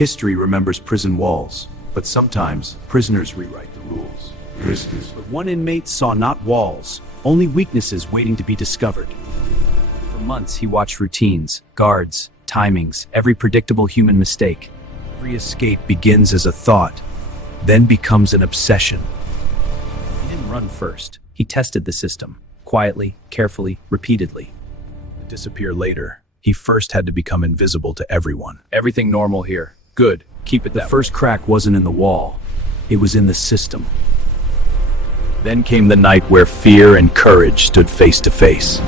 History remembers prison walls, but sometimes prisoners rewrite the rules. But one inmate saw not walls, only weaknesses waiting to be discovered. For months, he watched routines, guards, timings, every predictable human mistake. Every escape begins as a thought, then becomes an obsession. He didn't run first. He tested the system, quietly, carefully, repeatedly. To disappear later, he first had to become invisible to everyone. Everything normal here. Good. Keep it that way. The first crack wasn't in the wall. It was in the system. Then came the night where fear and courage stood face to face.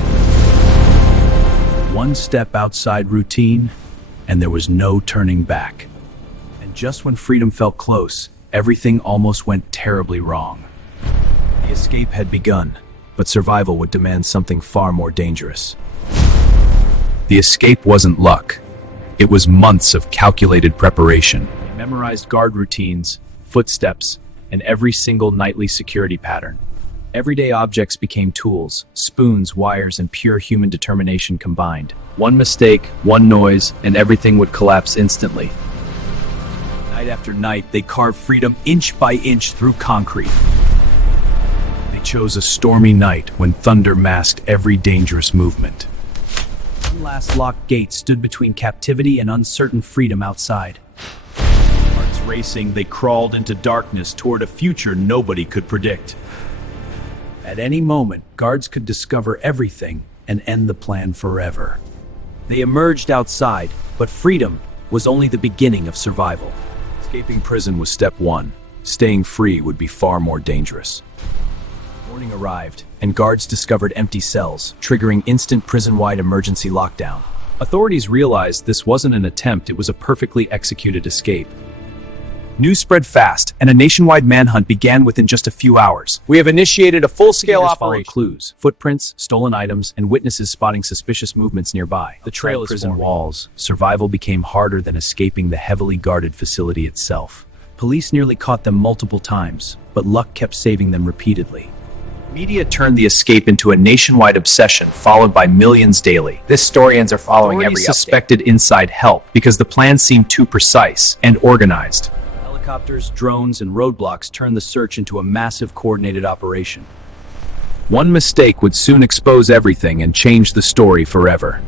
One step outside routine, and there was no turning back. And just when freedom felt close, everything almost went terribly wrong. The escape had begun, but survival would demand something far more dangerous. The escape wasn't luck. It was months of calculated preparation. They memorized guard routines, footsteps, and every single nightly security pattern. Everyday objects became tools, spoons, wires, and pure human determination combined. One mistake, one noise, and everything would collapse instantly. Night after night, they carved freedom inch by inch through concrete. They chose a stormy night when thunder masked every dangerous movement. One last locked gate stood between captivity and uncertain freedom outside. Hearts racing, they crawled into darkness toward a future nobody could predict. At any moment, guards could discover everything and end the plan forever. They emerged outside, but freedom was only the beginning of survival. Escaping prison was step one. Staying free would be far more dangerous. Morning arrived, and guards discovered empty cells, triggering instant prison-wide emergency lockdown. Authorities realized this wasn't an attempt, it was a perfectly executed escape. News spread fast, and a nationwide manhunt began within just a few hours. We have initiated a full-scale operation. Clues, footprints, stolen items, and witnesses spotting suspicious movements nearby. The trail is prison walls. Survival became harder than escaping the heavily guarded facility itself. Police nearly caught them multiple times, but luck kept saving them repeatedly. Media turned the escape into a nationwide obsession, followed by millions daily. Historians are following every update. Suspected inside help because the plan seemed too precise and organized. Helicopters, drones, and roadblocks turned the search into a massive coordinated operation. One mistake would soon expose everything and change the story forever.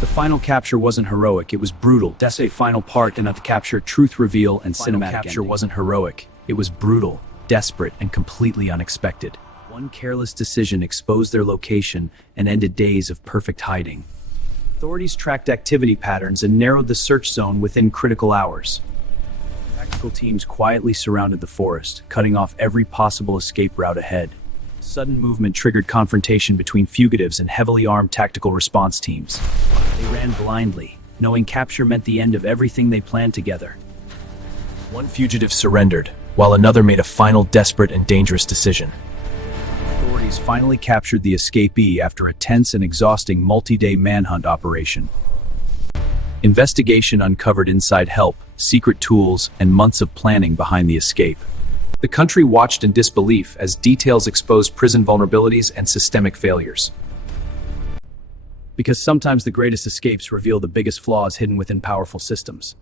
The final capture wasn't heroic, it was brutal. That's a final part in the capture, truth reveal, and cinematic capture ending. Wasn't heroic, it was brutal, desperate, and completely unexpected. One careless decision exposed their location and ended days of perfect hiding. Authorities tracked activity patterns and narrowed the search zone within critical hours. Tactical teams quietly surrounded the forest, cutting off every possible escape route ahead. Sudden movement triggered confrontation between fugitives and heavily armed tactical response teams. They ran blindly, knowing capture meant the end of everything they planned together. One fugitive surrendered, while another made a final desperate and dangerous decision. Authorities finally captured the escapee after a tense and exhausting multi-day manhunt operation. Investigation uncovered inside help, secret tools, and months of planning behind the escape. The country watched in disbelief as details exposed prison vulnerabilities and systemic failures. Because sometimes the greatest escapes reveal the biggest flaws hidden within powerful systems.